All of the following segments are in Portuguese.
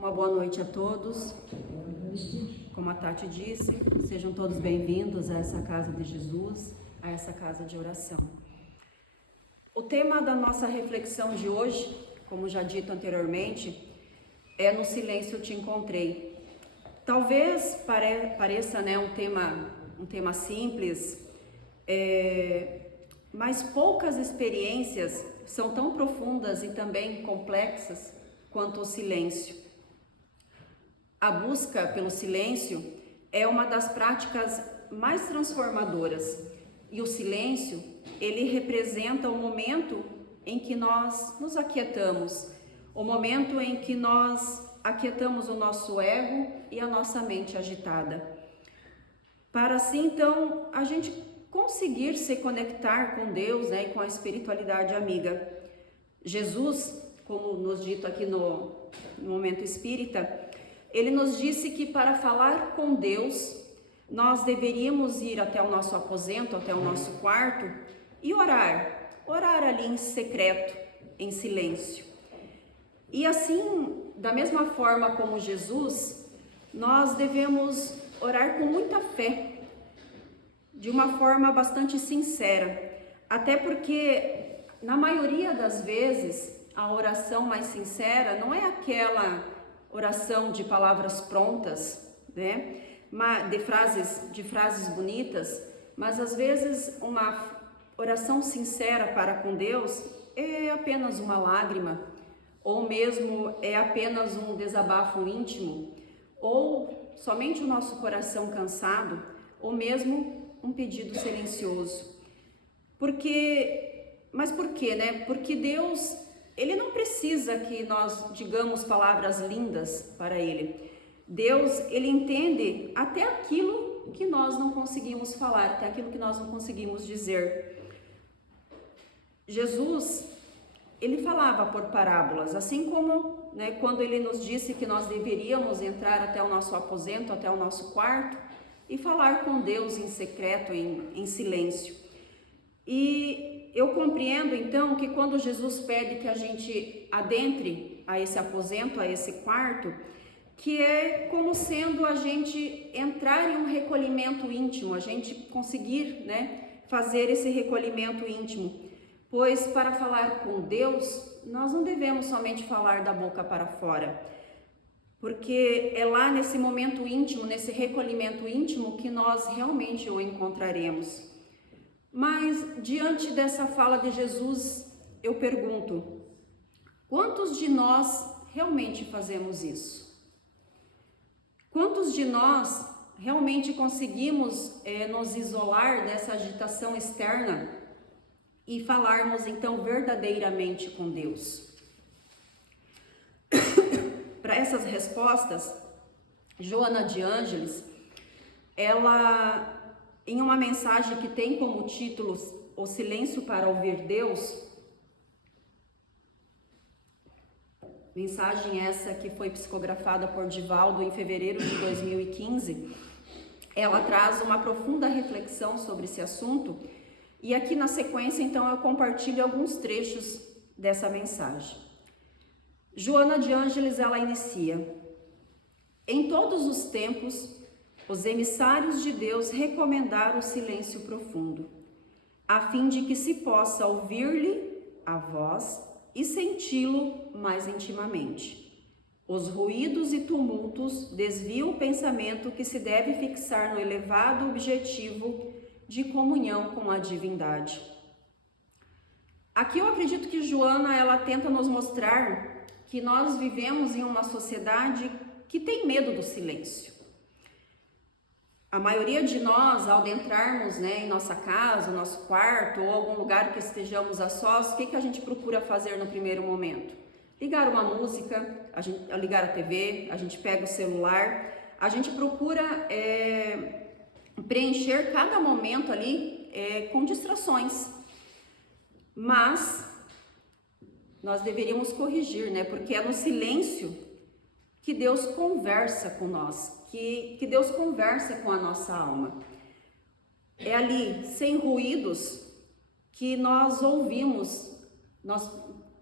Uma boa noite a todos. Como a Tati disse, sejam todos bem-vindos a essa casa de Jesus, a essa casa de oração. O tema da nossa reflexão de hoje, como já dito anteriormente, é No Silêncio Te Encontrei. Talvez pareça um tema simples, mas poucas experiências são tão profundas e também complexas quanto o silêncio. A busca pelo silêncio é uma das práticas mais transformadoras e o silêncio, ele representa o momento em que nós nos aquietamos, o momento em que nós aquietamos o nosso ego e a nossa mente agitada. Para assim, então, a gente conseguir se conectar com Deus, e com a espiritualidade amiga. Jesus, como nos dito aqui no Momento Espírita, ele nos disse que para falar com Deus, nós deveríamos ir até o nosso aposento, até o nosso quarto e orar ali em secreto, em silêncio. E assim, da mesma forma como Jesus, nós devemos orar com muita fé, de uma forma bastante sincera, até porque na maioria das vezes a oração mais sincera não é aquela oração de palavras prontas, de frases bonitas, mas às vezes uma oração sincera para com Deus é apenas uma lágrima, ou mesmo é apenas um desabafo íntimo, ou somente o nosso coração cansado, ou mesmo um pedido silencioso. Mas por quê, Porque Deus, ele não precisa que nós digamos palavras lindas para ele. Deus, ele entende até aquilo que nós não conseguimos falar, até aquilo que nós não conseguimos dizer. Jesus, ele falava por parábolas, assim como quando ele nos disse que nós deveríamos entrar até o nosso aposento, até o nosso quarto e falar com Deus em secreto, em silêncio. E eu compreendo então que quando Jesus pede que a gente adentre a esse aposento, a esse quarto, que é como sendo a gente entrar em um recolhimento íntimo, a gente conseguir fazer esse recolhimento íntimo. Pois para falar com Deus, nós não devemos somente falar da boca para fora, porque é lá nesse momento íntimo, nesse recolhimento íntimo, que nós realmente o encontraremos. Mas diante dessa fala de Jesus, eu pergunto, quantos de nós realmente fazemos isso? Quantos de nós realmente conseguimos nos isolar dessa agitação externa e falarmos então verdadeiramente com Deus? Para essas respostas, Joana de Ângeles, ela, em uma mensagem que tem como título O Silêncio para Ouvir Deus, mensagem essa que foi psicografada por Divaldo em fevereiro de 2015, ela traz uma profunda reflexão sobre esse assunto e aqui na sequência então eu compartilho alguns trechos dessa mensagem. Joana de Ângeles, ela inicia: em todos os tempos, os emissários de Deus recomendaram o silêncio profundo, a fim de que se possa ouvir-lhe a voz e senti-lo mais intimamente. Os ruídos e tumultos desviam o pensamento que se deve fixar no elevado objetivo de comunhão com a divindade. Aqui eu acredito que Joana, ela tenta nos mostrar que nós vivemos em uma sociedade que tem medo do silêncio. A maioria de nós, ao adentrarmos em nossa casa, nosso quarto ou algum lugar que estejamos a sós, o que a gente procura fazer no primeiro momento? Ligar uma música, ligar a TV, a gente pega o celular, a gente procura preencher cada momento ali com distrações. Mas nós deveríamos corrigir, porque é no silêncio que Deus conversa com nós, que Deus conversa com a nossa alma. É ali, sem ruídos, que nós ouvimos, nós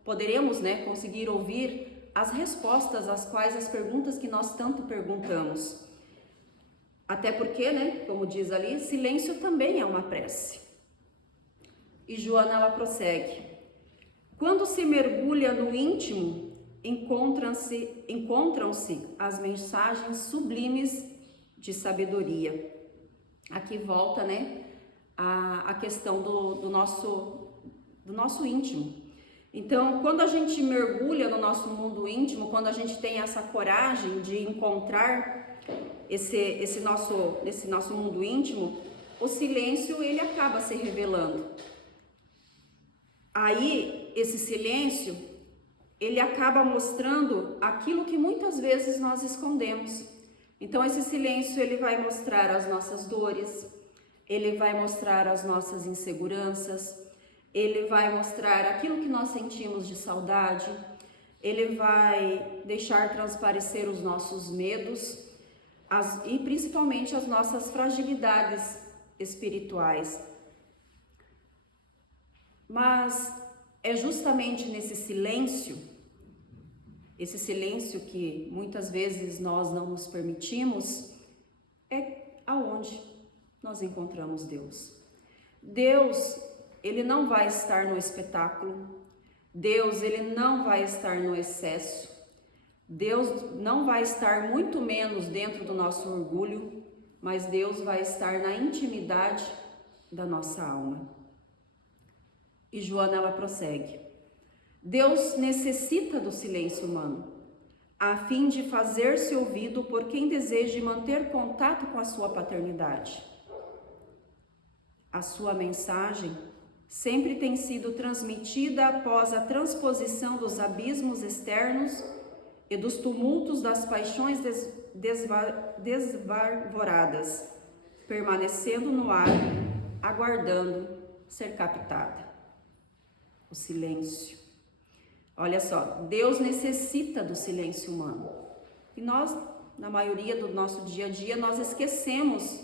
poderemos conseguir ouvir as respostas às quais as perguntas que nós tanto perguntamos. Até porque, né, como diz ali, silêncio também é uma prece. E Joana, ela prossegue: quando se mergulha no íntimo, encontram-se as mensagens sublimes de sabedoria. Aqui volta, né, a questão do nosso íntimo. Então, quando a gente mergulha no nosso mundo íntimo, quando a gente tem essa coragem de encontrar esse nosso mundo íntimo, o silêncio, ele acaba se revelando. Aí, esse silêncio, ele acaba mostrando aquilo que muitas vezes nós escondemos. Então, esse silêncio, ele vai mostrar as nossas dores, ele vai mostrar as nossas inseguranças, ele vai mostrar aquilo que nós sentimos de saudade, ele vai deixar transparecer os nossos medos e principalmente as nossas fragilidades espirituais. Mas é justamente nesse silêncio, esse silêncio que muitas vezes nós não nos permitimos, é aonde nós encontramos Deus. Deus, ele não vai estar no espetáculo. Deus, ele não vai estar no excesso. Deus não vai estar muito menos dentro do nosso orgulho, mas Deus vai estar na intimidade da nossa alma. E Joana, ela prossegue: Deus necessita do silêncio humano, a fim de fazer-se ouvido por quem deseje manter contato com a sua paternidade. A sua mensagem sempre tem sido transmitida após a transposição dos abismos externos e dos tumultos das paixões desvavoradas, permanecendo no ar, aguardando ser captada. O silêncio. Olha só, Deus necessita do silêncio humano. E nós, na maioria do nosso dia a dia, nós esquecemos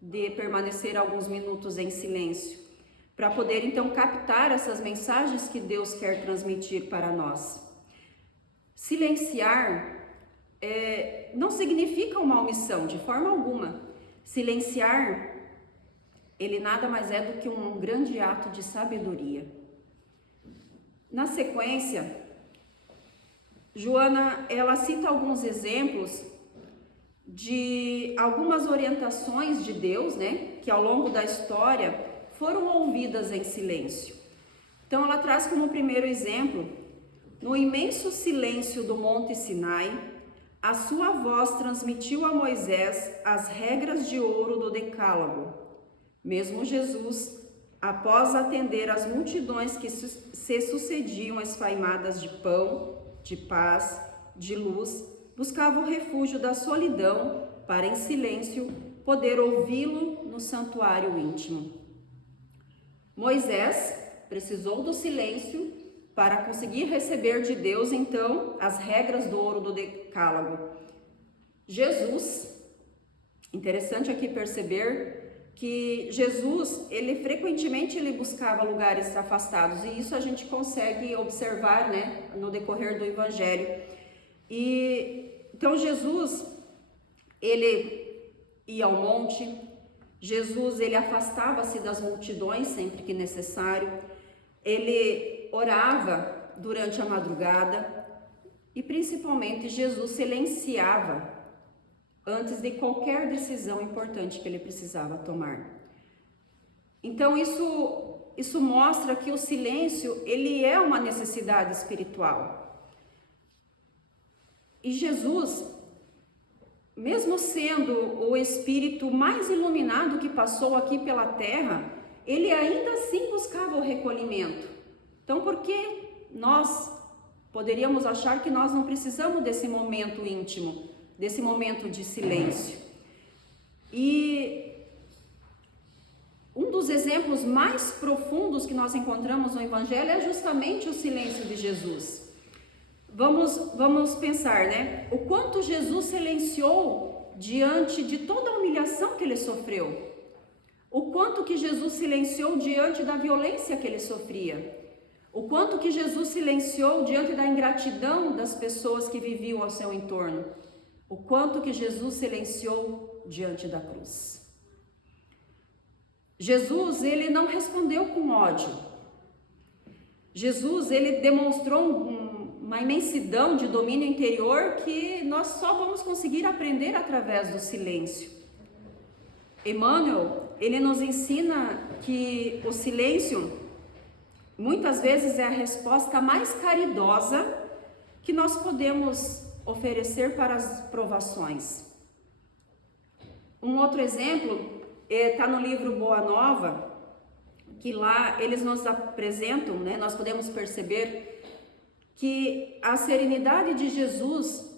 de permanecer alguns minutos em silêncio, para poder então captar essas mensagens que Deus quer transmitir para nós. Silenciar não significa uma omissão, de forma alguma. Silenciar, ele nada mais é do que um grande ato de sabedoria. Na sequência, Joana, ela cita alguns exemplos de algumas orientações de Deus, né, que ao longo da história foram ouvidas em silêncio. Então ela traz como primeiro exemplo: no imenso silêncio do Monte Sinai, a sua voz transmitiu a Moisés as regras de ouro do Decálogo. Mesmo Jesus, após atender às multidões que se sucediam esfaimadas de pão, de paz, de luz, buscava o refúgio da solidão para, em silêncio, poder ouvi-lo no santuário íntimo. Moisés precisou do silêncio para conseguir receber de Deus, então, as regras do ouro do Decálogo. Jesus, interessante aqui perceber que Jesus, ele frequentemente buscava lugares afastados, e isso a gente consegue observar, né, no decorrer do Evangelho. E então Jesus, ele ia ao monte, Jesus, ele afastava-se das multidões sempre que necessário, ele orava durante a madrugada e principalmente Jesus silenciava antes de qualquer decisão importante que ele precisava tomar. Então isso mostra que o silêncio, ele é uma necessidade espiritual. E Jesus, mesmo sendo o espírito mais iluminado que passou aqui pela terra, ele ainda assim buscava o recolhimento. Então, por que nós poderíamos achar que nós não precisamos desse momento íntimo, desse momento de silêncio? E um dos exemplos mais profundos que nós encontramos no Evangelho é justamente o silêncio de Jesus. Vamos pensar, né? O quanto Jesus silenciou diante de toda a humilhação que ele sofreu. O quanto que Jesus silenciou diante da violência que ele sofria. O quanto que Jesus silenciou diante da ingratidão das pessoas que viviam ao seu entorno. O quanto que Jesus silenciou diante da cruz. Jesus, ele não respondeu com ódio. Jesus, ele demonstrou uma imensidão de domínio interior que nós só vamos conseguir aprender através do silêncio. Emmanuel, ele nos ensina que o silêncio muitas vezes é a resposta mais caridosa que nós podemos oferecer para as provações. Um outro exemplo está no livro Boa Nova, que lá eles nos apresentam, né, nós podemos perceber que a serenidade de Jesus,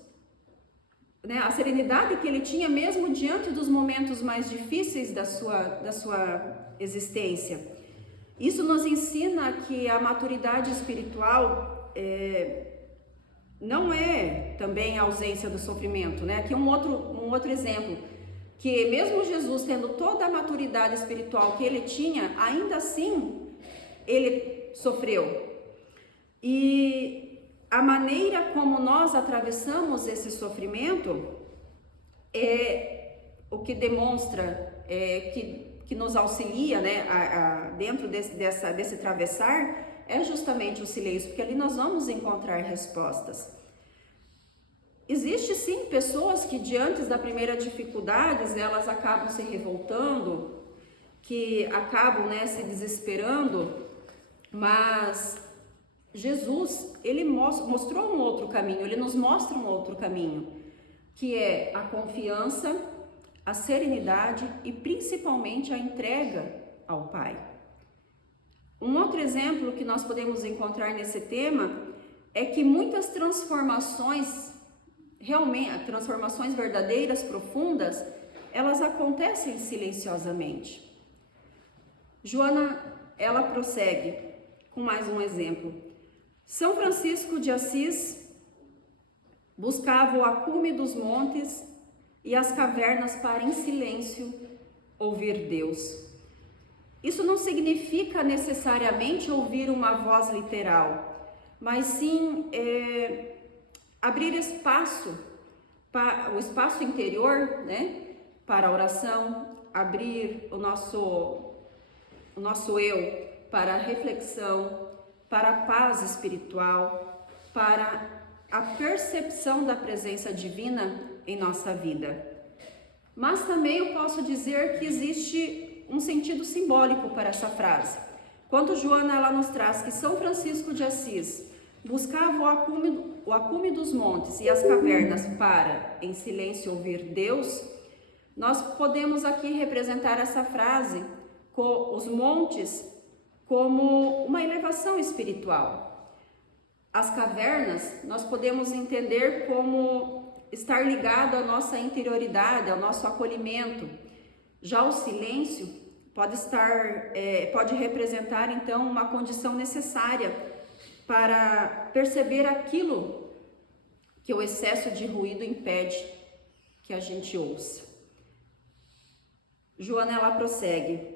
né, a serenidade que ele tinha mesmo diante dos momentos mais difíceis da sua existência. Isso nos ensina que a maturidade espiritual não é também a ausência do sofrimento, né? Aqui um outro exemplo, que mesmo Jesus tendo toda a maturidade espiritual que ele tinha, ainda assim ele sofreu. E a maneira como nós atravessamos esse sofrimento é o que demonstra, que nos auxilia, né, dentro desse atravessar, é justamente o silêncio, porque ali nós vamos encontrar respostas. Existe sim pessoas que diante da primeira dificuldades, elas acabam se revoltando, que acabam, né, se desesperando, mas Jesus, ele mostrou um outro caminho, ele nos mostra um outro caminho, que é a confiança, a serenidade e principalmente a entrega ao Pai. Um outro exemplo que nós podemos encontrar nesse tema é que muitas transformações, realmente, transformações verdadeiras, profundas, elas acontecem silenciosamente. Joana, ela prossegue com mais um exemplo. São Francisco de Assis buscava o acume dos montes e as cavernas para em silêncio ouvir Deus. Isso não significa necessariamente ouvir uma voz literal, mas sim abrir espaço, o espaço interior, né, para a oração, abrir o nosso eu para a reflexão, para a paz espiritual, para a percepção da presença divina em nossa vida. Mas também eu posso dizer que existe um sentido simbólico para essa frase. Quando Joana ela nos traz que São Francisco de Assis buscava o acume dos montes e as cavernas para, em silêncio, ouvir Deus, nós podemos aqui representar essa frase com os montes como uma elevação espiritual. As cavernas nós podemos entender como estar ligado à nossa interioridade, ao nosso acolhimento. Já o silêncio pode representar então uma condição necessária para perceber aquilo que o excesso de ruído impede que a gente ouça. Joana ela prossegue.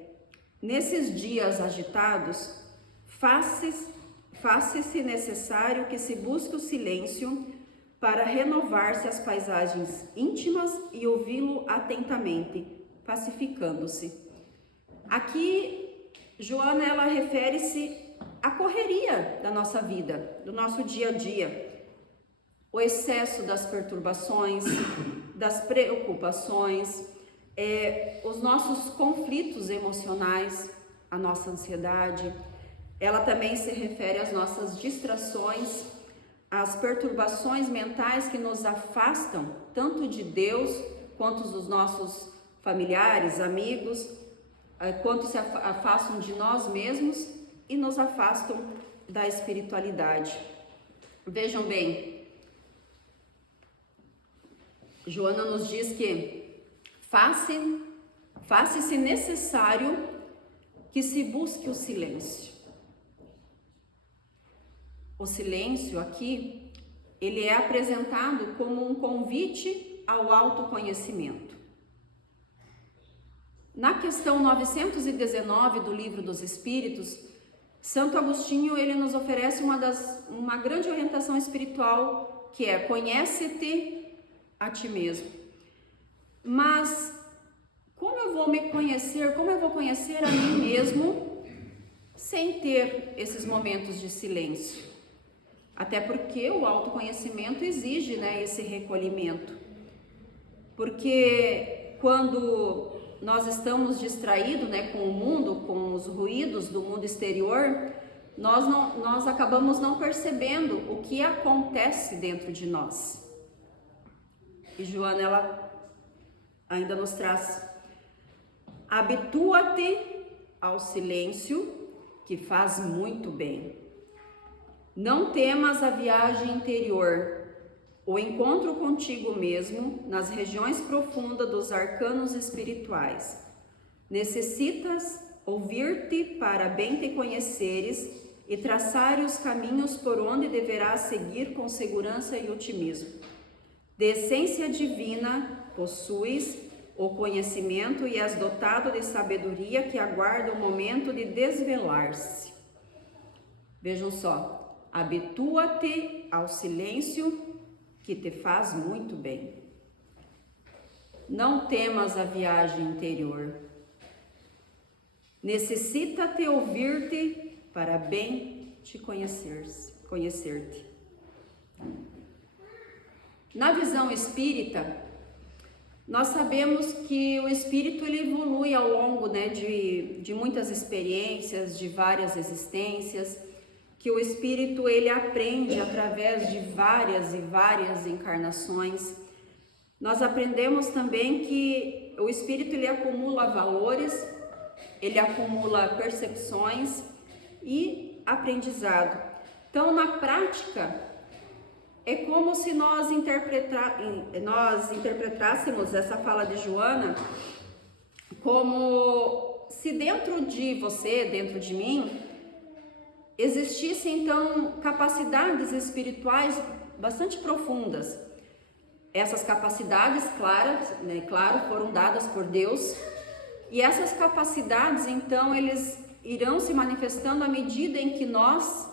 Nesses dias agitados, faça-se necessário que se busque o silêncio para renovar-se as paisagens íntimas e ouvi-lo atentamente, pacificando-se. Aqui, Joana, ela refere-se à correria da nossa vida, do nosso dia a dia, o excesso das perturbações, das preocupações, os nossos conflitos emocionais, a nossa ansiedade. Ela também se refere às nossas distrações, às perturbações mentais que nos afastam tanto de Deus quanto dos nossos familiares, amigos, quanto se afastam de nós mesmos e nos afastam da espiritualidade. Vejam bem, Joana nos diz que faça-se necessário que se busque o silêncio. O silêncio aqui, ele é apresentado como um convite ao autoconhecimento. Na questão 919 do Livro dos Espíritos, Santo Agostinho, ele nos oferece uma grande orientação espiritual, que é: conhece-te a ti mesmo. Mas como eu vou me conhecer, como eu vou conhecer a mim mesmo sem ter esses momentos de silêncio? Até porque o autoconhecimento exige, né, esse recolhimento. Porque quando nós estamos distraídos, né, com o mundo, com os ruídos do mundo exterior, nós acabamos não percebendo o que acontece dentro de nós. E Joana, ela ainda nos traz: habitua-te ao silêncio, que faz muito bem. Não temas a viagem interior, o encontro contigo mesmo nas regiões profundas dos arcanos espirituais. Necessitas ouvir-te para bem te conheceres e traçar os caminhos por onde deverás seguir com segurança e otimismo. De essência divina possuis o conhecimento e és dotado de sabedoria que aguarda o momento de desvelar-se. Vejam só: habitua-te ao silêncio, que te faz muito bem. Não temas a viagem interior. Necessita-te ouvir-te para bem te conhecer-te. Na visão espírita, nós sabemos que o espírito ele evolui ao longo, né, de muitas experiências, de várias existências, que o espírito ele aprende através de várias e várias encarnações. Nós aprendemos também que o espírito ele acumula valores, ele acumula percepções e aprendizado. Então, na prática, é como se nós interpretássemos essa fala de Joana como se dentro de você, dentro de mim, existissem então capacidades espirituais bastante profundas. Essas capacidades, claro, foram dadas por Deus, e essas capacidades então eles irão se manifestando à medida em que nós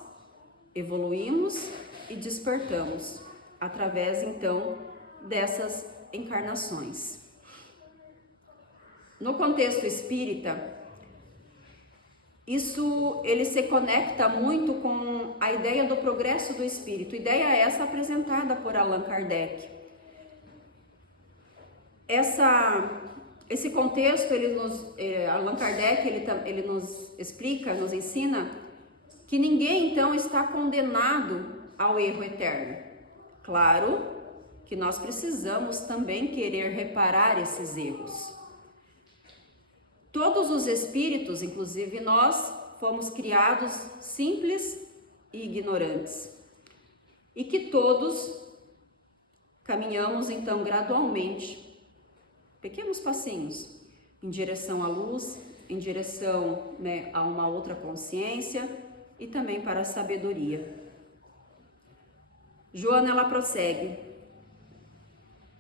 evoluímos e despertamos, através então dessas encarnações. No contexto espírita, isso ele se conecta muito com a ideia do progresso do espírito, ideia essa apresentada por Allan Kardec. Esse contexto, Allan Kardec ele nos explica, nos ensina que ninguém então está condenado ao erro eterno. Claro que nós precisamos também querer reparar esses erros. Todos os espíritos, inclusive nós, fomos criados simples e ignorantes. E que todos caminhamos então gradualmente, pequenos passinhos, em direção à luz, em direção, né, a uma outra consciência e também para a sabedoria. Joana, ela prossegue: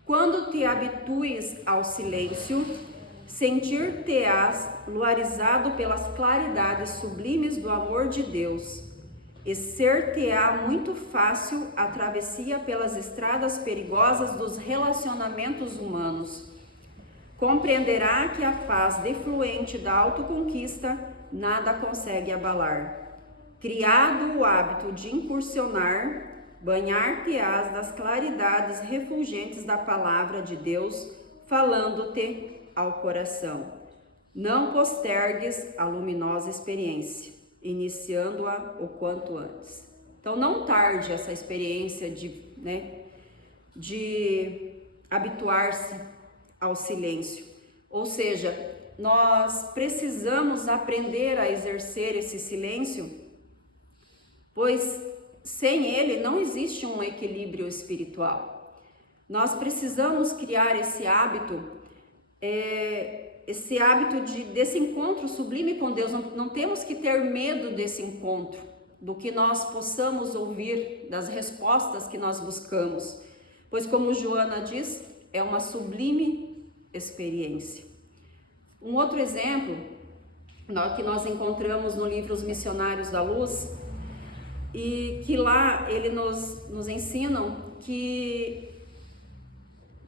quando te habitues ao silêncio, sentir-te-ás luarizado pelas claridades sublimes do amor de Deus, e ser-te-á muito fácil a travessia pelas estradas perigosas dos relacionamentos humanos. Compreenderá que a paz defluente da autoconquista nada consegue abalar. Criado o hábito de incursionar, banhar-te-ás das claridades refulgentes da palavra de Deus, falando-te ao coração. Não postergues a luminosa experiência, iniciando-a o quanto antes. Então, não tarde essa experiência de habituar-se ao silêncio. Ou seja, nós precisamos aprender a exercer esse silêncio, pois sem ele não existe um equilíbrio espiritual. Nós precisamos criar esse hábito desse encontro sublime com Deus. Não temos que ter medo desse encontro, do que nós possamos ouvir, das respostas que nós buscamos, pois, como Joana diz, é uma sublime experiência. Um outro exemplo que nós encontramos no livro Os Missionários da Luz, e que lá ele nos ensinam que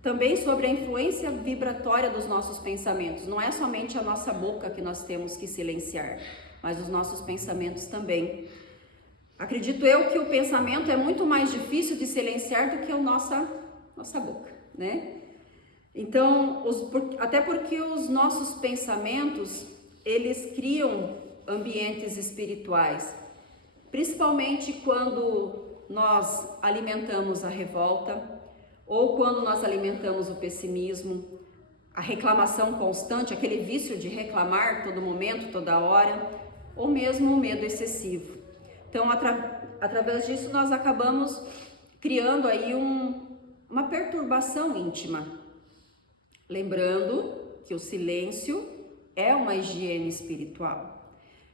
também sobre a influência vibratória dos nossos pensamentos. Não é somente a nossa boca que nós temos que silenciar, mas os nossos pensamentos também. Acredito eu que o pensamento é muito mais difícil de silenciar do que a nossa boca, né? Então, até porque os nossos pensamentos, eles criam ambientes espirituais, principalmente quando nós alimentamos a revolta, ou quando nós alimentamos o pessimismo, a reclamação constante, aquele vício de reclamar todo momento, toda hora, ou mesmo o medo excessivo. Então, através disso, nós acabamos criando aí uma perturbação íntima. Lembrando que o silêncio é uma higiene espiritual.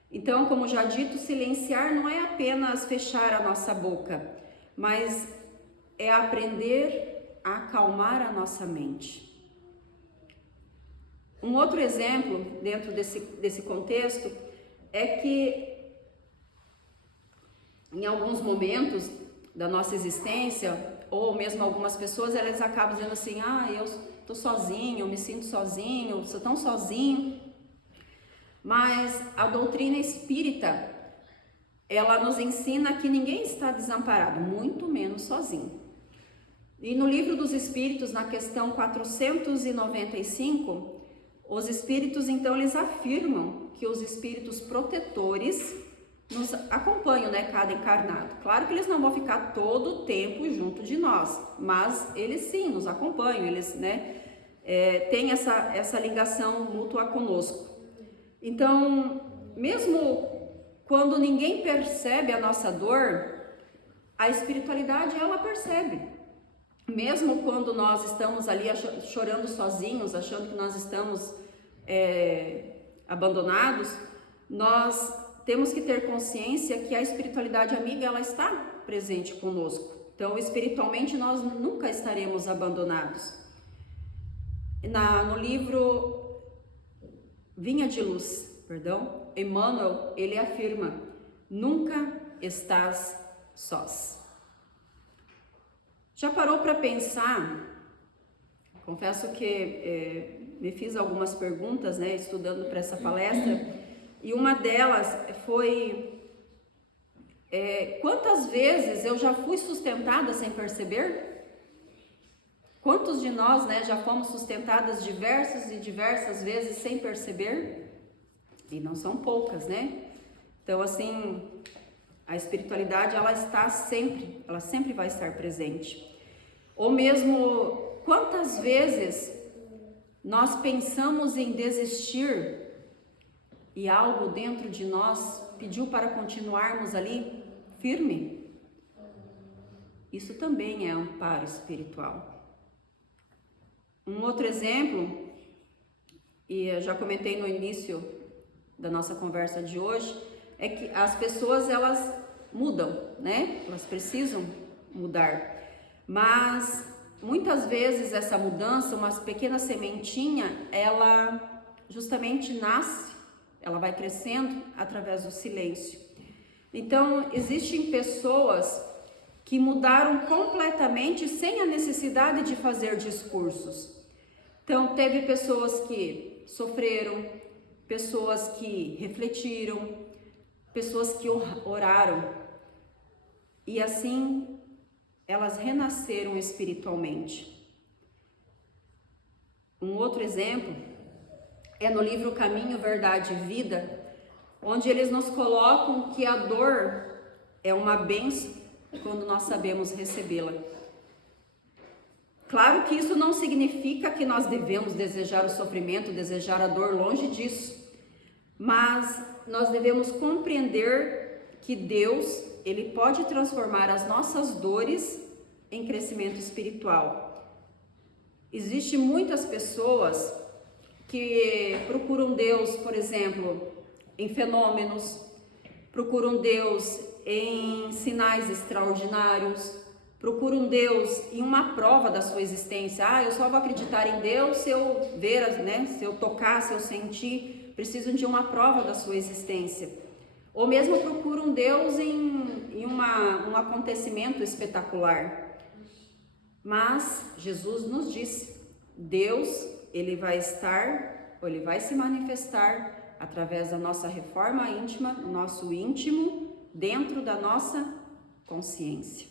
Então, como já dito, silenciar não é apenas fechar a nossa boca, mas é aprender a acalmar a nossa mente. Um outro exemplo dentro desse contexto é que em alguns momentos da nossa existência, ou mesmo algumas pessoas, elas acabam dizendo assim, eu estou sozinho, eu me sinto sozinho, sou tão sozinho. Mas a doutrina espírita, ela nos ensina que ninguém está desamparado, muito menos sozinho. E no Livro dos Espíritos, na questão 495, os espíritos, então, eles afirmam que os espíritos protetores nos acompanham, né, cada encarnado. Claro que eles não vão ficar todo o tempo junto de nós, mas eles sim nos acompanham, eles, né, têm essa ligação mútua conosco. Então, mesmo quando ninguém percebe a nossa dor, a espiritualidade, ela percebe. Mesmo quando nós estamos ali chorando sozinhos, achando que nós estamos abandonados, nós temos que ter consciência que a espiritualidade amiga, ela está presente conosco. Então, espiritualmente, nós nunca estaremos abandonados. No livro Vinha de Luz, Emmanuel, ele afirma, nunca estás sós. Já parou para pensar? Confesso que me fiz algumas perguntas, né, estudando para essa palestra, e uma delas foi quantas vezes eu já fui sustentada sem perceber? Quantos de nós, né, já fomos sustentadas diversas e diversas vezes sem perceber? E não são poucas, né? Então, assim, a espiritualidade, ela sempre vai estar presente. Ou mesmo, quantas vezes nós pensamos em desistir e algo dentro de nós pediu para continuarmos ali firme? Isso também é amparo espiritual. Um outro exemplo, e eu já comentei no início da nossa conversa de hoje, é que as pessoas, elas mudam, né? Elas precisam mudar. Mas muitas vezes essa mudança, uma pequena sementinha, ela justamente nasce, ela vai crescendo através do silêncio. Então, existem pessoas que mudaram completamente sem a necessidade de fazer discursos. Então, teve pessoas que sofreram, pessoas que refletiram, pessoas que oraram, e assim elas renasceram espiritualmente. Um outro exemplo é no livro Caminho, Verdade e Vida, onde eles nos colocam que a dor é uma bênção quando nós sabemos recebê-la. Claro que isso não significa que nós devemos desejar o sofrimento, desejar a dor, longe disso, mas nós devemos compreender que Deus, Ele pode transformar as nossas dores em crescimento espiritual. Existem muitas pessoas que procuram Deus, por exemplo, em fenômenos, procuram Deus em sinais extraordinários, procuram Deus em uma prova da sua existência. Eu só vou acreditar em Deus se eu ver, né, se eu tocar, se eu sentir. precisam de uma prova da sua existência, ou mesmo procuram Deus em um acontecimento espetacular. Mas Jesus nos disse, Deus, ele vai estar, ou ele vai se manifestar através da nossa reforma íntima, do nosso íntimo, dentro da nossa consciência.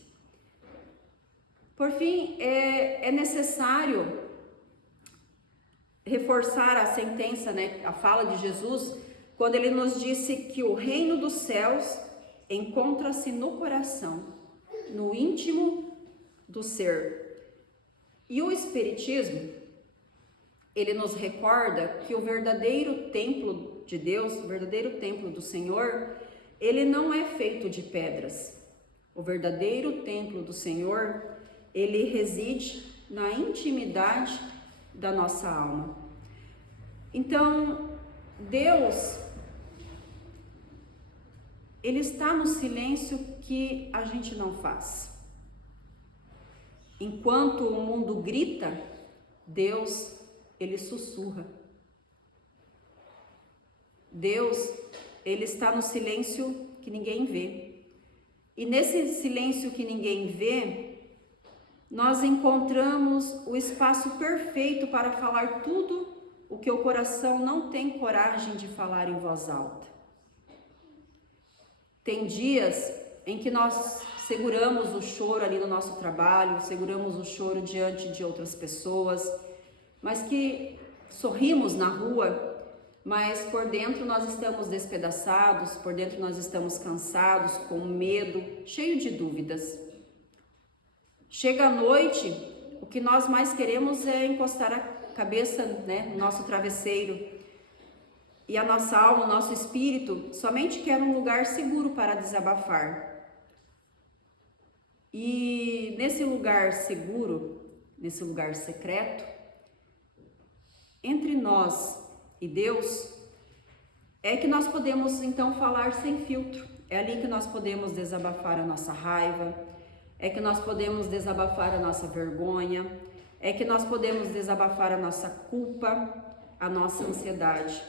Por fim, é necessário reforçar a sentença, a fala de Jesus, quando ele nos disse que o reino dos céus encontra-se no coração, no íntimo do ser. E o Espiritismo, ele nos recorda que o verdadeiro templo de Deus, o verdadeiro templo do Senhor, ele não é feito de pedras. O verdadeiro templo do Senhor, ele reside na intimidade da nossa alma. Então, Deus, ele está no silêncio que a gente não faz. Enquanto o mundo grita, Deus, ele sussurra. Deus, ele está no silêncio que ninguém vê. E nesse silêncio que ninguém vê, nós encontramos o espaço perfeito para falar tudo o que o coração não tem coragem de falar em voz alta. Tem dias em que nós seguramos o choro ali no nosso trabalho, seguramos o choro diante de outras pessoas, mas que sorrimos na rua, mas por dentro nós estamos despedaçados, por dentro nós estamos cansados, com medo, cheio de dúvidas. Chega a noite, o que nós mais queremos é encostar a cabeça, no nosso travesseiro. E a nossa alma, o nosso espírito, somente quer um lugar seguro para desabafar. E nesse lugar seguro, nesse lugar secreto, entre nós e Deus, é que nós podemos então falar sem filtro. É ali que nós podemos desabafar a nossa raiva, é que nós podemos desabafar a nossa vergonha, é que nós podemos desabafar a nossa culpa, a nossa ansiedade.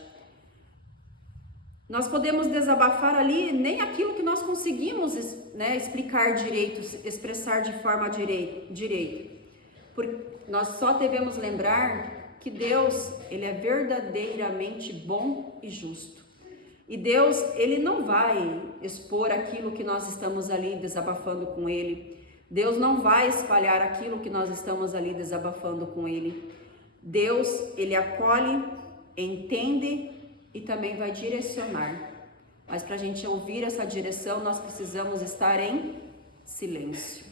Nós podemos desabafar ali nem aquilo que nós conseguimos explicar direito, expressar de forma direito. Porque nós só devemos lembrar que Deus, ele é verdadeiramente bom e justo. E Deus, ele não vai expor aquilo que nós estamos ali desabafando com ele. Deus não vai espalhar aquilo que nós estamos ali desabafando com ele. Deus, ele acolhe, entende e também vai direcionar. Mas para a gente ouvir essa direção, nós precisamos estar em silêncio.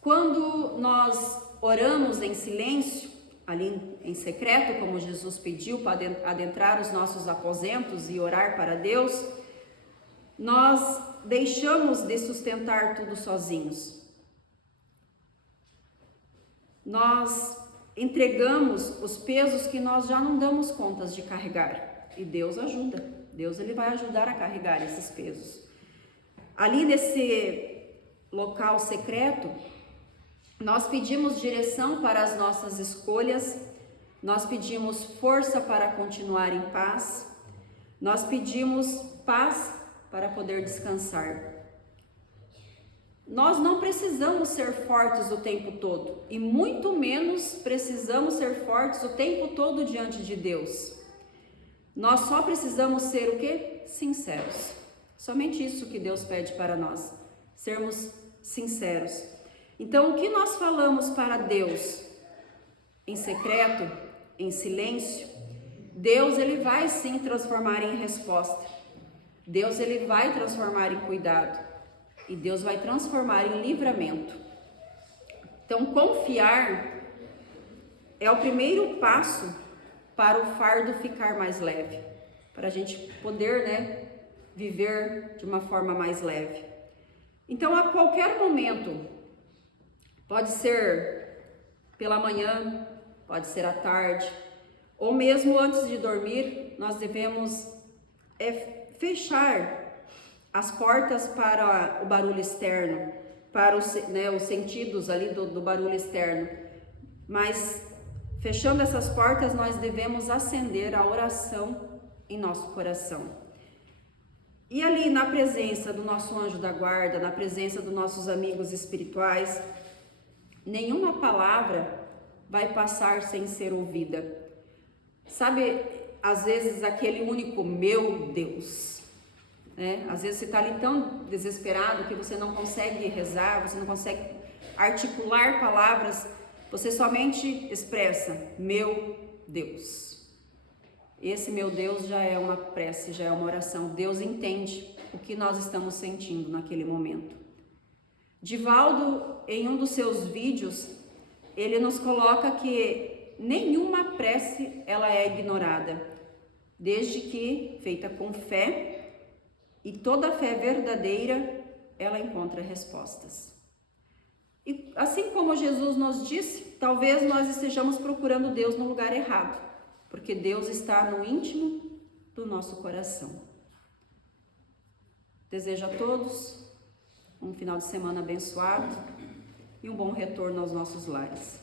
Quando nós oramos em silêncio, ali em secreto, como Jesus pediu para adentrar os nossos aposentos e orar para Deus, nós deixamos de sustentar tudo sozinhos. Nós entregamos os pesos que nós já não damos contas de carregar. E Deus ajuda. Deus, ele vai ajudar a carregar esses pesos. Ali nesse local secreto, nós pedimos direção para as nossas escolhas, nós pedimos força para continuar em paz, nós pedimos paz para poder descansar. Nós não precisamos ser fortes o tempo todo, e muito menos precisamos ser fortes o tempo todo diante de Deus. Nós só precisamos ser o quê? Sinceros. Somente isso que Deus pede para nós, sermos sinceros. Então, o que nós falamos para Deus em secreto, em silêncio, Deus, ele vai sim transformar em resposta. Deus, ele vai transformar em cuidado. E Deus vai transformar em livramento. Então, confiar é o primeiro passo para o fardo ficar mais leve. Para a gente poder, viver de uma forma mais leve. Então, a qualquer momento, pode ser pela manhã, pode ser à tarde, ou mesmo antes de dormir, nós devemos fechar as portas para o barulho externo, para os sentidos ali do barulho externo, mas Fechando essas portas, nós devemos acender a oração em nosso coração. E ali na presença do nosso anjo da guarda, na presença dos nossos amigos espirituais, nenhuma palavra vai passar sem ser ouvida. Sabe, às vezes aquele único meu Deus, né? Às vezes você está ali tão desesperado que você não consegue rezar, você não consegue articular palavras, você somente expressa meu Deus. Esse meu Deus já é uma prece, já é uma oração. Deus entende o que nós estamos sentindo naquele momento. Divaldo, em um dos seus vídeos, ele nos coloca que nenhuma prece ela é ignorada, desde que feita com fé, e toda fé verdadeira, ela encontra respostas. E assim como Jesus nos disse, talvez nós estejamos procurando Deus no lugar errado, porque Deus está no íntimo do nosso coração. Desejo a todos um final de semana abençoado e um bom retorno aos nossos lares.